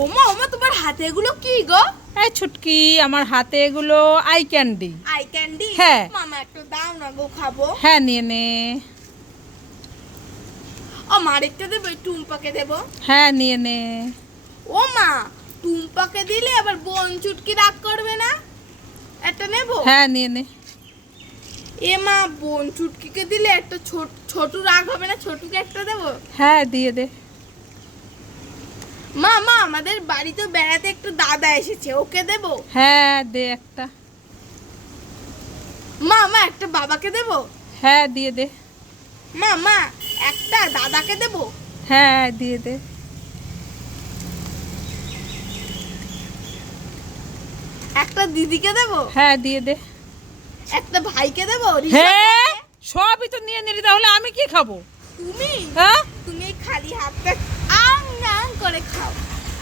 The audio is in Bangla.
ওমা ওমা তোমার হাতে এগুলো কি গো? এই ছুটকি, আমার হাতে এগুলো আই ক্যান্ডি। I candy? হ্যাঁ। মামা একটু দাও না গো, খাবো। হ্যাঁ, নিয়ে নে। ও মা আরেকটা দেবো, টুম্পাকে দেবো। হ্যাঁ, নিয়ে নে। ও মা, টুম্পাকে দিলে আবার বোন চুটকি রাগ করবে না? একটা নেবো? হ্যাঁ, নিয়ে নে। এ মা, বোন চুটকিকে দিলে একটা ছোটু রাগ হবে না? ছোটুকে একটা দেবো? হ্যাঁ, দিয়ে দে। মা মা, আমাদের বাড়িতে বেড়াতে একটু দাদা এসেছে, ওকে দেবো? হ্যাঁ, দে একটা। মা মা, একটা বাবাকে দেবো? হ্যাঁ, দিয়ে দে। মা মা, একটা দাদাকে দেবো? হ্যাঁ, দিয়ে দে। একটা দিদিকে দেবো? হ্যাঁ, দিয়ে দে। একটা ভাইকে দেবো? ঋষভ হ্যাঁ, ভাইকে? সবই তো নিয়ে নিলি, তাহলে আমি কি খাবো? তুমি হ্যাঁ, তুমি এই খালি হাতটা